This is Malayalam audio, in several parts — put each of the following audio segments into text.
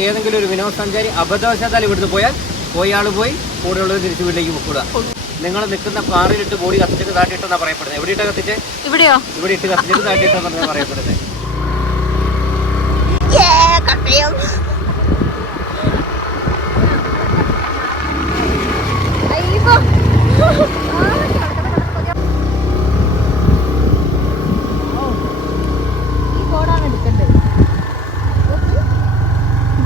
ഏതെങ്കിലും ഒരു വിനോദസഞ്ചാരി അബദ്ധവശാത്താൽ ഇവിടുന്ന് പോയാൽ പോയാൾ പോയി കൂടെയുള്ളത് തിരിച്ച് വീട്ടിലേക്ക് പോകുക നിങ്ങൾ നിൽക്കുന്ന കാറിലിട്ട് ബോഡി കത്തിച്ചിട്ട് താട്ടിട്ടെന്നാണ് പറയപ്പെടുന്നത് എവിടെ ഇട്ട് കത്തിച്ച്? ഇവിടെയോ? ഇവിടെ ഇട്ട് കത്തിച്ചിട്ട് താട്ടിട്ടെന്നാണ് പറയപ്പെടുന്നത് വാവ്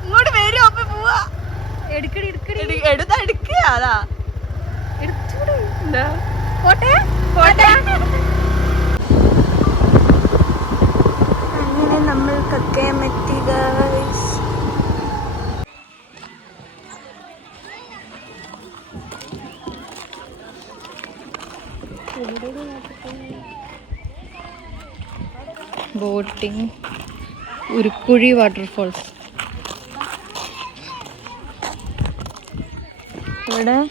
ഇങ്ങോട്ട് വരും അപ്പൊ പോവാ എടുക്കടി എടുക്കടി എടുത്താ എടുക്കുക അതാ എടുത്തൂടെ എന്താ പോട്ടെ പോട്ടെ അങ്ങനെ നമ്മൾ കക്കയം എത്തി ഗൈസ് ബോട്ടിങ് ഉരുക്കുഴി വാട്ടർഫോൾസ്. ഇവിടെ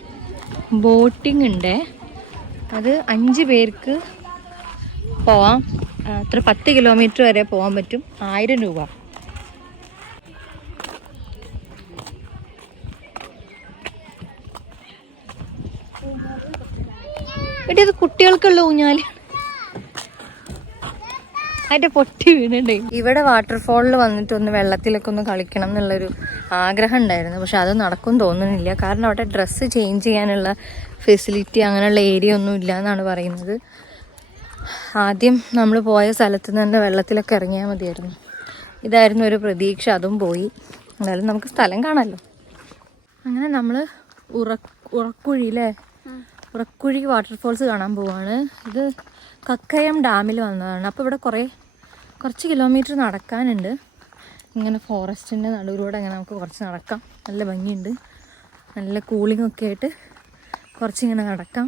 ബോട്ടിംഗ് ഉണ്ട്. അത് അഞ്ച് പേർക്ക് പോവാം. അത്ര പത്ത് കിലോമീറ്റർ വരെ പോകാൻ പറ്റും. ആയിരം രൂപ. ഇവിടെ ഇത് കുട്ടികൾക്കുള്ള ഊഞ്ഞാൽ. അതിന്റെ പൊട്ടി വീണുണ്ടേ. ഇവിടെ വാട്ടർഫോളിൽ വന്നിട്ട് ഒന്ന് വെള്ളത്തിലൊക്കെ ഒന്ന് കളിക്കണം എന്നുള്ളൊരു ആഗ്രഹം ഉണ്ടായിരുന്നു. പക്ഷെ അത് നടക്കും തോന്നുന്നില്ല. കാരണം അവിടെ ഡ്രസ്സ് ചേഞ്ച് ചെയ്യാനുള്ള ഫെസിലിറ്റി അങ്ങനെയുള്ള ഏരിയ ഒന്നും ഇല്ല എന്നാണ് പറയുന്നത്. ആദ്യം നമ്മൾ പോയ സ്ഥലത്ത് തന്നെ വെള്ളത്തിലൊക്കെ ഇറങ്ങിയാൽ മതിയായിരുന്നു. ഇതായിരുന്നു ഒരു പ്രതീക്ഷ. അതും പോയി. എന്നാലും നമുക്ക് സ്ഥലം കാണാമല്ലോ അങ്ങനെ നമ്മൾ ഉറ ഉറക്കുഴിയിലെ ഉറക്കുഴി വാട്ടർഫോൾസ് കാണാൻ പോവാണ്. ഇത് കക്കയം ഡാമിൽ വന്നതാണ്. അപ്പോൾ ഇവിടെ കുറേ കുറച്ച് കിലോമീറ്റർ നടക്കാനുണ്ട്. ഇങ്ങനെ ഫോറസ്റ്റിന്റെ നടുവിലൂടെ അങ്ങനെ നമുക്ക് കുറച്ച് നടക്കാം. നല്ല ഭംഗിയുണ്ട്. നല്ല കൂളിംഗ് ഒക്കെ ആയിട്ട് കുറച്ചിങ്ങനെ നടക്കാം.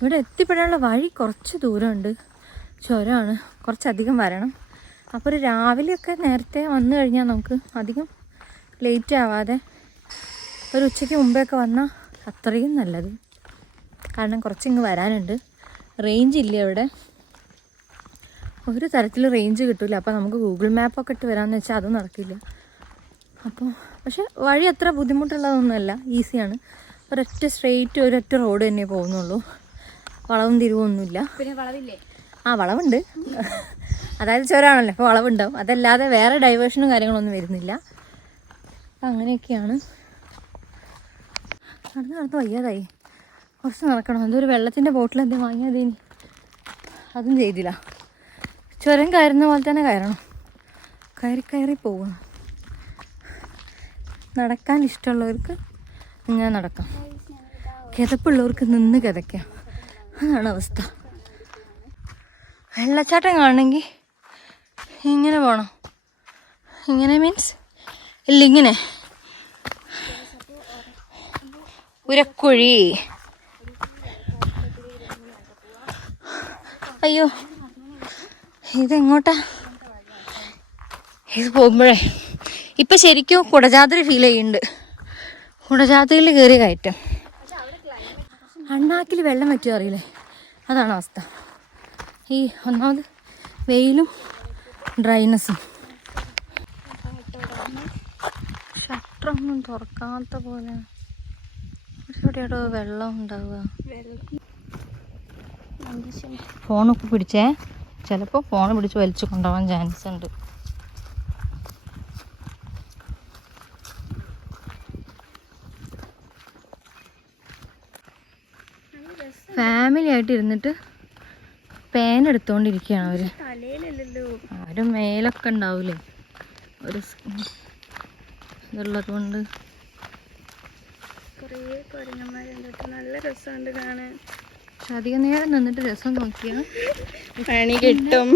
ഇവിടെ എത്തിപ്പെടാനുള്ള വഴി കുറച്ച് ദൂരമുണ്ട്. ചുരമാണ്. കുറച്ചധികം വരണം. അപ്പോൾ ഒരു രാവിലെയൊക്കെ നേരത്തെ വന്നു കഴിഞ്ഞാൽ നമുക്ക് അധികം ലേറ്റ് ആവാതെ ഒരു ഉച്ചയ്ക്ക് മുമ്പേ ഒക്കെ വന്നാൽ അത്രയും നല്ലത്. കാരണം കുറച്ചിങ്ങ് വരാനുണ്ട്. റേഞ്ച് ഇല്ല ഇവിടെ ഒരു തരത്തിൽ റേഞ്ച് കിട്ടില്ല അപ്പോൾ നമുക്ക് ഗൂഗിൾ മാപ്പൊക്കെ ഇട്ട് വരാമെന്ന് വെച്ചാൽ അതും നടക്കില്ല. അപ്പോൾ പക്ഷേ വഴി അത്ര ബുദ്ധിമുട്ടുള്ളതൊന്നുമല്ല. ഈസിയാണ് ഒരൊറ്റ സ്ട്രെയിറ്റ് ഒരൊറ്റ റോഡ് തന്നെ പോകുന്നുള്ളൂ. വളവും തിരിവൊന്നുമില്ല പിന്നെ വളവില്ലേ? ആ വളവുണ്ട്. അതായത് ചുരമാണല്ലോ അപ്പോൾ വളവുണ്ടാവും. അതല്ലാതെ വേറെ ഡൈവേഷനും കാര്യങ്ങളൊന്നും വരുന്നില്ല. അപ്പം അങ്ങനെയൊക്കെയാണ്. നടന്ന് നടന്ന് വയ്യാതായി. കുറച്ച് നടക്കണം. ഒരു വെള്ളത്തിന്റെ ബോട്ടിൽ എന്തേ വാങ്ങിയത് ഇനി. അതും ചെയ്തില്ല. ചുരം കയറുന്ന പോലെ തന്നെ കയറണം. കയറി കയറി പോകണം നടക്കാൻ ഇഷ്ടമുള്ളവർക്ക് ഇങ്ങനെ നടക്കാം. കിതപ്പുള്ളവർക്ക് നിന്ന് കിതയ്ക്കാം. അതാണ് അവസ്ഥ. വെള്ളച്ചാട്ടം കാണണമെങ്കിൽ ഇങ്ങനെ പോകണം ഇങ്ങനെ മീൻസ് ഇല്ല ഇങ്ങനെ ഉരക്കുഴി. അയ്യോ ഇതെങ്ങോട്ടാ? ഇത് പോകുമ്പോഴേ. ഇപ്പം ശരിക്കും കുടജാതിരി ഫീൽ ചെയ്യുന്നുണ്ട്. കുടജാതിരിയിൽ കയറി കയറ്റം. അണ്ണാക്കിൽ വെള്ളം പറ്റുമോ അറിയില്ലേ? അതാണ് അവസ്ഥ. ഈ ഒന്നാമത് വെയിലും ഡ്രൈനസും ഷട്ടറൊന്നും തുറക്കാത്ത പോലെ എവിടെയാടോ വെള്ളം ഉണ്ടാവുക. ഫോണൊക്കെ പിടിച്ചേ. ചിലപ്പോൾ ഫോൺ പിടിച്ച് വലിച്ചു കൊണ്ടുപോകാൻ ചാൻസ് ഉണ്ട്. ഫാമിലി ആയിട്ട് ഇരുന്നിട്ട് പേൻ എടുത്തോണ്ടിരിക്കുകയാണ് അവർ. ആരും മേലൊക്കെ ഉണ്ടാവൂലേ. ഒരു ഇതുള്ളത് കൊണ്ട്. കുറേ കുരങ്ങന്മാരുണ്ട്. നല്ല രസമുണ്ട് കാണാൻ. അധികം നേരം നിന്നിട്ട് രസം നോക്കിയാൽ പണി കിട്ടും.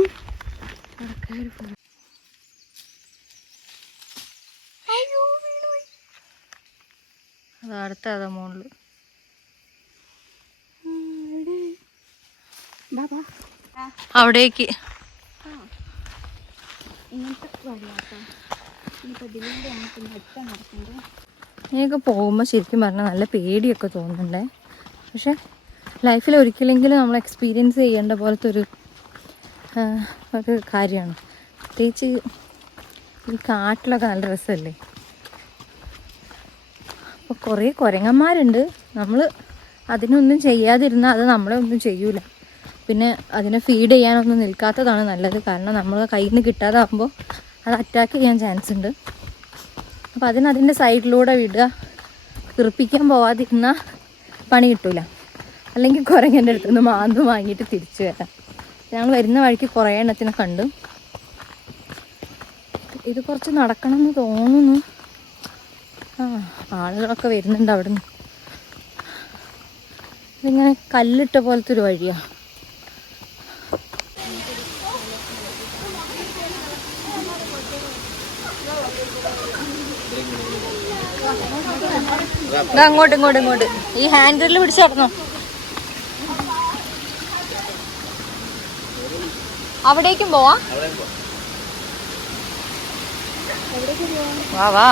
അത് അടുത്ത അവിടേക്ക്. നീയൊക്കെ പോകുമ്പോ ശരിക്കും പറഞ്ഞ നല്ല പേടിയൊക്കെ തോന്നുന്നുണ്ടേ. പക്ഷെ ലൈഫിൽ ഒരിക്കലെങ്കിലും നമ്മൾ എക്സ്പീരിയൻസ് ചെയ്യേണ്ട പോലത്തെ ഒരു ഒരു കാര്യമാണ്. പ്രത്യേകിച്ച് ഈ- കാട്ടിലൊക്കെ നല്ല രസമല്ലേ? അപ്പോൾ കുറേ കുരങ്ങന്മാരുണ്ട്. നമ്മൾ അതിനൊന്നും ചെയ്യാതിരുന്നാൽ അത് നമ്മളെ ഒന്നും ചെയ്യൂല. പിന്നെ അതിനെ ഫീഡ് ചെയ്യാനൊന്നും നിൽക്കാത്തതാണ് നല്ലത്. കാരണം നമ്മൾ കയ്യിൽ നിന്ന് കിട്ടാതാകുമ്പോൾ അത് അറ്റാക്ക് ചെയ്യാൻ ചാൻസ് ഉണ്ട്. അപ്പോൾ അതിന് അതിന്റെ സൈഡിലൂടെ വിടുക കിറപ്പിക്കാൻ പോവാതിരുന്നാൽ പണി കിട്ടൂല. അല്ലെങ്കിൽ കുരങ്ങന്റെ അടുത്ത് നിന്ന് മാന്ത് വാങ്ങിയിട്ട് തിരിച്ചു വരാം. ഞങ്ങൾ വരുന്ന വഴിക്ക് കുറേ എണ്ണത്തിനെ കണ്ടു. ഇത് കുറച്ച് നടക്കണം എന്ന് തോന്നുന്നു. ആ ആളുകളൊക്കെ വരുന്നുണ്ട് അവിടെ നിന്ന് ഇതിങ്ങനെ കല്ലിട്ട പോലത്തെ ഒരു വഴിയാ. അങ്ങോട്ട് ഇങ്ങോട്ട് ഇങ്ങോട്ട്. ഈ ഹാൻഡിൽ പിടിച്ചു നടന്നോ? അവിടേക്കും പോവാ. വാ വാ.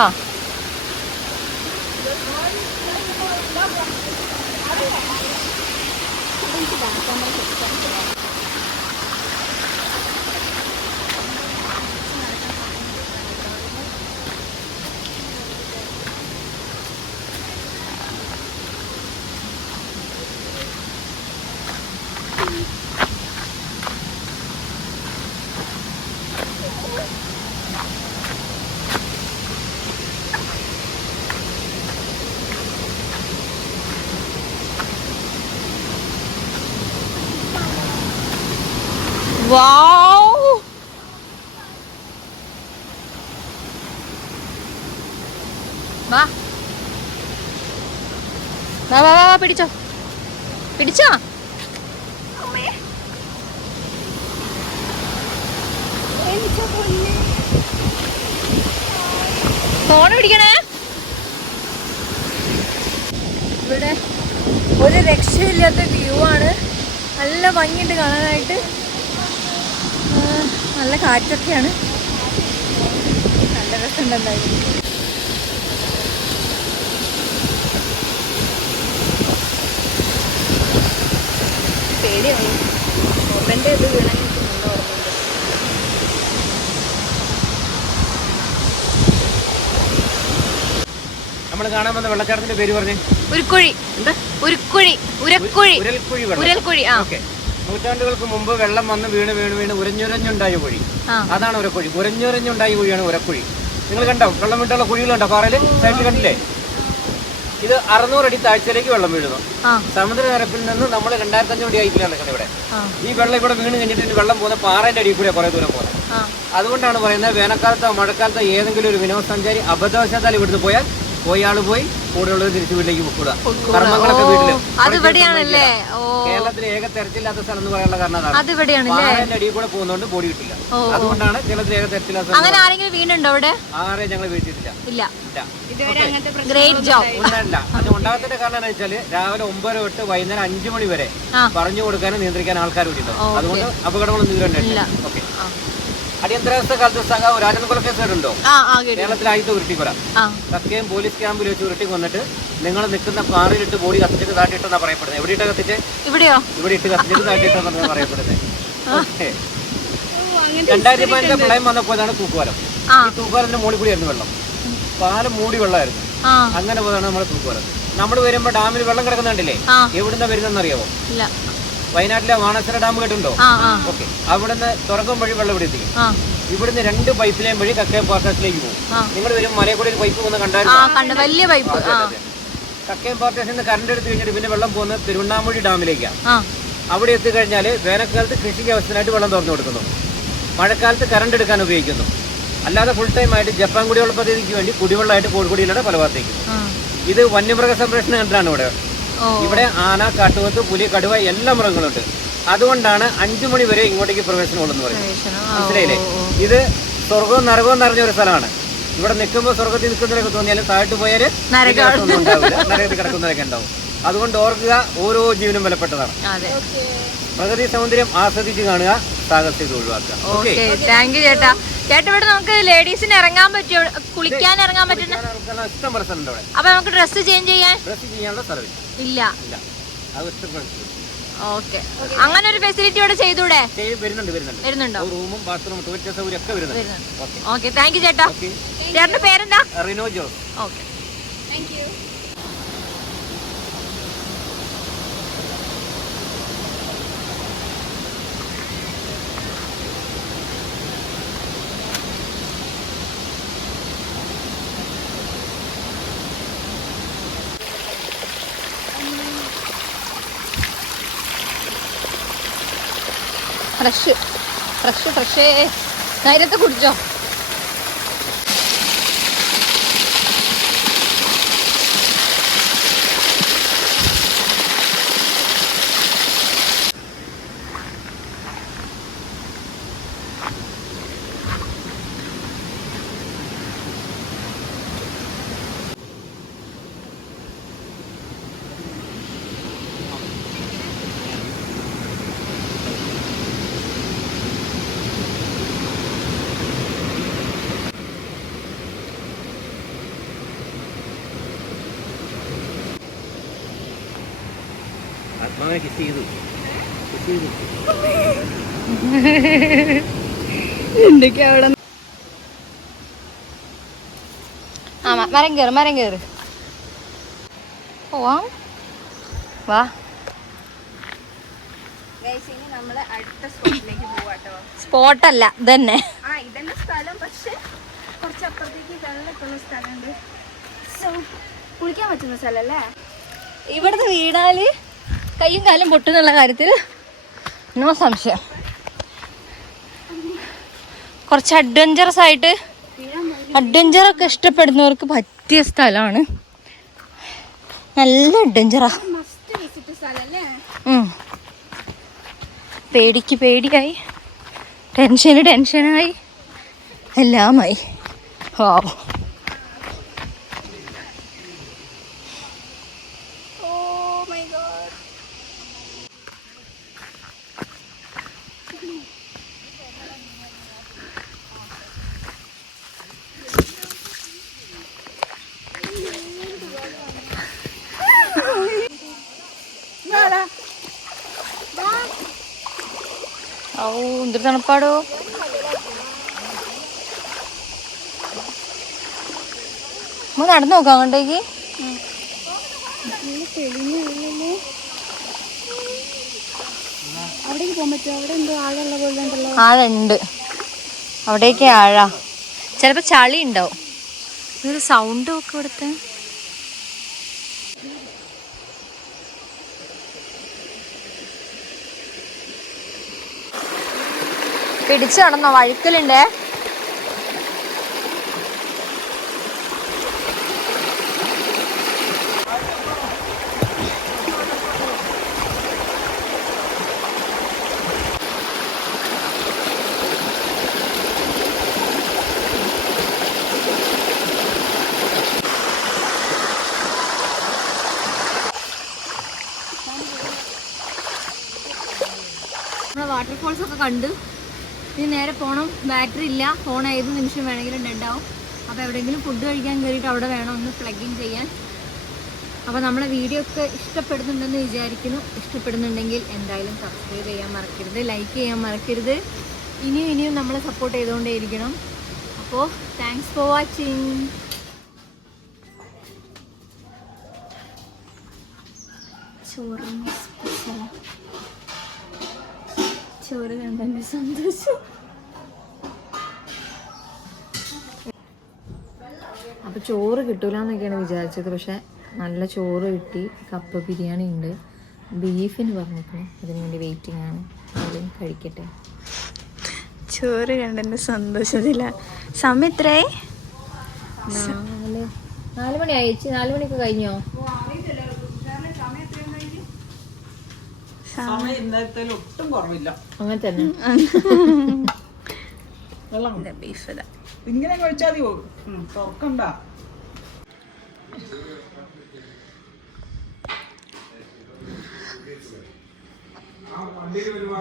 വാവ് വാ. വാ വാ വാ പിടിച്ചോ. പിടിച്ചോ. ഫോൺ പിടിക്കണേ. ഇവിടെ ഒരു രക്ഷയില്ലാത്ത വ്യൂ ആണ്. നല്ല ഭംഗിയുണ്ട് കാണാനായിട്ട്. നല്ല കാറ്റൊക്കെയാണ്. നല്ല രസമുണ്ട് എന്തായാലും പേടിയായി ഇത് എനിക്ക് നല്ല ഓർമ്മയുണ്ട്. നമ്മൾ കാണാൻ വന്ന വെള്ളച്ചാട്ടത്തിന്റെ പേര് പറഞ്ഞേ? ഉരുക്കുഴി. ഉരുക്കുഴി. ഉരക്കുഴി. ഉരൽക്കുഴി ഉരൽക്കുഴി ആ. ഓക്കെ. നൂറ്റാണ്ടുകൾക്ക് മുമ്പ് വെള്ളം വന്ന് വീണ് വീണ് വീണ് ഉരഞ്ഞുരഞ്ഞുണ്ടായ കുഴി. അതാണ് ഉരക്കുഴി ഉരഞ്ഞുരഞ്ഞുണ്ടായ കുഴിയാണ് ഉരക്കുഴി. നിങ്ങൾ കണ്ടോ? വെള്ളം വിട്ടുള്ള കുഴികളുണ്ടോ? പാറയിൽ സൈഡിൽ കണ്ടില്ലേ? ഇത് അറുന്നൂറ് അടി താഴ്ചയിലേക്ക് വെള്ളം വീഴുന്നു. സമുദ്രനിരപ്പിൽ നിന്ന് നമ്മൾ രണ്ടായിരത്തി അഞ്ഞൂറ് അടി ഹൈറ്റിലാണ് നിൽക്കുന്നത് ഇവിടെ. ഈ വെള്ളം ഇവിടെ വീണ് കഴിഞ്ഞിട്ട് വെള്ളം പോകുന്ന പാറയുടെ അടിയിൽ കൂടെ കുറെ ദൂരം പോകുന്നത്. അതുകൊണ്ടാണ് പറയുന്നത് വേനൽക്കാലത്തോ മഴക്കാലത്തോ ഏതെങ്കിലും ഒരു വിനോദസഞ്ചാരി അബദ്ധവശാൽ ഇവിടുന്ന് പോയാൽ പോയാൾ പോയി കൂടെയുള്ളത് തിരിച്ച് വീട്ടിലേക്ക് പൊക്കുക കർമ്മങ്ങളൊക്കെ വീട്ടിൽ. അത് ഇവിടെയാണല്ലേ? ഓ. കേരളത്തിലെ ഏക തെരച്ചില്ലാത്ത സ്ഥലം എന്ന് പറയാനുള്ള കാരണം അതാണ്. അത് ഇവിടെയാണല്ലേ? പാറയുടെ അടിയിൽ കൂടെ പോകുന്നതുകൊണ്ട് ബോഡി കിട്ടില്ല. അതുകൊണ്ടാണ് കേരളത്തിലെ ഏക തെരച്ചില്ലാത്ത സ്ഥലം അങ്ങനെ ആരെങ്കിലും വീണുണ്ടോ അവിടെ? ആരെ ഞങ്ങൾ വീട്ടിലില്ല ഇല്ല. ഗ്രേറ്റ് ജോബ് ഒന്നല്ല അത് ഉണ്ടാകത്തിന്റെ കാരണം എന്താ വെച്ചാൽ രാവിലെ ഒമ്പത് തൊട്ട് വൈകുന്നേരം അഞ്ചു മണി വരെ പറഞ്ഞു കൊടുക്കാനും നിയന്ത്രിക്കാനും ആൾക്കാർ ഉണ്ടാവും അതുകൊണ്ട് അപകടങ്ങളൊന്നും ഇല്ല. ഇതുവരെ ഓക്കെ അടിയന്തരാവസ്ഥ കാലത്ത് സഖാവ് രാജൻകുല കേസ് കേട്ടുണ്ടോ കേരളത്തിലെ ആദ്യത്തെ ഉരുട്ടിക്കൊല. പോലീസ് ക്യാമ്പിൽ വെച്ച് ഉരുട്ടി കൊന്നിട്ട് നിങ്ങൾ നിൽക്കുന്ന കാറിലിട്ട് ബോഡി കത്തിച്ചിട്ട് താട്ടിട്ടെന്നാ പറയപ്പെടുന്നത്. എവിടെ ഇട്ട് കത്തിച്ച്? ഇവിടെയോ? ഇവിടെ ഇട്ട് കത്തിച്ചിട്ട് താട്ടിട്ടെന്നാണ് പറയപ്പെടുന്നത്. രണ്ടായിരത്തി പതിനെട്ടിലെ പ്രളയം വന്നപ്പോഴാണ് തൂക്കുവാലം ഈ തൂക്കുവാലത്തിന്റെ മുകളിൽ കൂടിയായിരുന്നു വെള്ളം. പാലം മൂടി വെള്ളമായിരുന്നു. അങ്ങനെ പോയതാണ് നമ്മുടെ തൂക്കുവാലം നമ്മൾ വരുമ്പോ ഡാമിൽ വെള്ളം കിടക്കുന്നുണ്ടല്ലേ? എവിടുന്ന ഇല്ല. വയനാട്ടിലെ വാണസര ഡാം കേട്ടുണ്ടോ ഓക്കെ. അവിടുന്ന് തുറക്കം വഴി വെള്ളം ഇവിടെ എത്തിക്കും ഇവിടുന്ന് രണ്ട് പൈപ്പ് ലൈൻ വഴി കക്കയം പാർട്ടേഴ്സിലേക്ക് പോകും. നിങ്ങൾ വരും മലയക്കൂടി കൂടി ഒരു പൈപ്പ് വന്ന് കണ്ടായിരുന്നു കണ്ട വലിയ പൈപ്പ് കക്കയം പാർട്ടേഴ്സിൽ നിന്ന് കറണ്ട് എടുത്തു കഴിഞ്ഞിട്ട് പിന്നെ വെള്ളം പോകുന്നത് തിരുവണ്ണാമൂഴി ഡാമിലേക്കാണ് അവിടെ എത്തിക്കഴിഞ്ഞാൽ വേനൽക്കാലത്ത് കൃഷിക്ക് ആവശ്യത്തിനായിട്ട് വെള്ളം തുറന്നു കൊടുക്കുന്നു. മഴക്കാലത്ത് കറണ്ട് എടുക്കാൻ ഉപയോഗിക്കുന്നു. അല്ലാതെ ഫുൾ ടൈം ആയിട്ട് ജപ്പാൻ കുടിവെള്ള പദ്ധതിക്ക് വേണ്ടി കുടിവെള്ളമായിട്ട് കോഴിക്കോട് ജില്ലയുടെ പല ഭാഗത്തേക്ക്. ഇത് വന്യമൃഗ സംരക്ഷണ കേന്ദ്രമാണ് ഇവിടെ. ഇവിടെ ആന കാട്ടുപോത്ത് പുലി കടുവ എല്ലാ മൃഗങ്ങളുണ്ട്. അതുകൊണ്ടാണ് അഞ്ചു മണി വരെ ഇങ്ങോട്ടേക്ക് പ്രവേശനമുള്ളെന്ന് പറയുന്നത്. മനസ്സിലായില്ലേ. ഇത് സ്വർഗവും നരകവും നിറഞ്ഞ ഒരു സ്ഥലമാണ്. ഇവിടെ നിൽക്കുമ്പോൾ സ്വർഗത്തിൽ നിൽക്കുന്നവരൊക്കെ തോന്നിയാലും താഴ്ത്തു പോയാൽ നരകത്തിൽ കിടക്കുന്നതൊക്കെ ഉണ്ടാവും. അതുകൊണ്ട് ഓർക്കുക ഓരോ ജീവനും വിലപ്പെട്ടതാണ് പ്രകൃതി സൗന്ദര്യം ആസ്വദിച്ച് കാണുക സാഹസികത ഒഴിവാക്കുക. ഓക്കെ. ഓക്കെ. താങ്ക് യു ചേട്ടാ. ചേട്ടാ ഇവിടെ നമുക്ക് ലേഡീസിന് ഇറങ്ങാൻ പറ്റുമോ? കുളിക്കാൻ ഇറങ്ങാൻ പറ്റുന്ന അപ്പൊ നമുക്ക് ഡ്രസ്സ് ചേഞ്ച് ചെയ്യാൻ ഡ്രസ് ഇല്ല. ഓക്കെ അങ്ങനെ ഒരു ഫെസിലിറ്റി ഇവിടെ ചെയ്തൂടെ? വരുന്നുണ്ട് വരുന്നുണ്ട്. വരുന്നുണ്ടോ? റൂമും ബാത്റൂമും ടോയ്ലറ്റ് സൗകര്യം ഒക്കെ വരുന്നുണ്ട്. ഓക്കെ ഓക്കെ താങ്ക് യു ചേട്ടാ. ചേട്ടന്റെ പേരെന്താ? Rino Jose. Okay thank you fresh fresh ഫ്രഷേ. നേരത്തെ കുടിച്ചോ? ആത്മാവിനെ കിസ് ചെയ്തു കിസ് ചെയ്തു എന്തൊക്കെയാ അവിടെ ആ മരം കയറ് മരം കയറ് പോവാം വാ സ്പോട്ടല്ല ഇതന്നെ. ആ ഇതന്നെ സ്ഥലം പക്ഷെ കുറച്ച് അപ്പുറത്തേക്ക് വെള്ളമൊക്കെയുള്ള സ്ഥലമുണ്ട് കുളിക്കാൻ പറ്റുന്ന സ്ഥലല്ലേ ഇവിടുന്ന് വീണാൽ കയ്യും കാലും പൊട്ടുന്നുള്ള കാര്യത്തിൽ നോ സംശയം. കുറച്ച് അഡ്വഞ്ചറസ് ആയിട്ട് അഡ്വഞ്ചറൊക്കെ ഇഷ്ടപ്പെടുന്നവർക്ക് പറ്റിയ സ്ഥലമാണ്. നല്ല അഡ്വഞ്ചറാ പേടിക്ക് പേടിയായി. ടെൻഷന് ടെൻഷനായി എല്ലാമായി. വാവ് ഓ മൈ ഗോഡ് ഔ എന്തൊരു തണുപ്പാടോ നമ്മൾ നടന്നു നോക്കാം അങ്ങോട്ടേക്ക് അവിടേക്ക് പോകാൻ പറ്റുമോ അവിടെ എന്തോ ആളുള്ള പോലെ ഉണ്ടല്ലോ ആളുണ്ട്. അവിടേക്ക് ആഴ. ചിലപ്പോ ചളി ഉണ്ടാവും ഇതൊരു സൗണ്ടും ഒക്കെ ഇവിടുത്തെ. പിടിച്ചു കിടന്നോ വഴുക്കലുണ്ടേ. വാട്ടർഫോൾസ് ഒക്കെ കണ്ട് ഇനി നേരെ പോകണം ബാറ്ററി ഇല്ല. ഫോൺ ഏത് നിമിഷം വേണമെങ്കിലും ഡെഡാവും അപ്പം അപ്പോൾ എവിടെയെങ്കിലും ഫുഡ് കഴിക്കാൻ കയറിയിട്ട് അവിടെ വേണം ഒന്ന് പ്ലഗിൻ ചെയ്യാൻ. അപ്പോൾ നമ്മുടെ വീഡിയോ ഒക്കെ ഇഷ്ടപ്പെടുന്നുണ്ടെന്ന് വിചാരിക്കുന്നു. ഇഷ്ടപ്പെടുന്നുണ്ടെങ്കിൽ എന്തായാലും സബ്സ്ക്രൈബ് ചെയ്യാൻ മറക്കരുത് ലൈക്ക് ചെയ്യാൻ മറക്കരുത്. ഇനിയും ഇനിയും നമ്മളെ സപ്പോർട്ട് ചെയ്തുകൊണ്ടേയിരിക്കണം. അപ്പോൾ താങ്ക്സ് ഫോർ വാച്ചിങ് ചോറ് ചോറ് കണ്ടെന്റെ സന്തോഷം അപ്പോൾ ചോറ് കിട്ടൂല എന്നൊക്കെയാണ് വിചാരിച്ചത്. പക്ഷെ നല്ല ചോറ് കിട്ടി. കപ്പ ബിരിയാണി ഉണ്ട്. ബീഫിന് പറഞ്ഞിട്ടു അതിന് വേണ്ടി വെയിറ്റിംഗ് ആണ്. അതും കഴിക്കട്ടെ. ചോറ് കണ്ടെന്റെ സന്തോഷത്തില്ല സമയം എത്രയായി? നാല് നാല് അയച്ച് നാല് മണിയൊക്കെ കഴിഞ്ഞോ? സമയം ഇന്നത്തെ ഒട്ടും കുറവില്ല. അങ്ങനെ തന്നെ. ബീഫ് ഇങ്ങനെ കഴിച്ചാൽ മതി. തുറക്കണ്ട. ആ വണ്ടിയിൽ വരുവാ.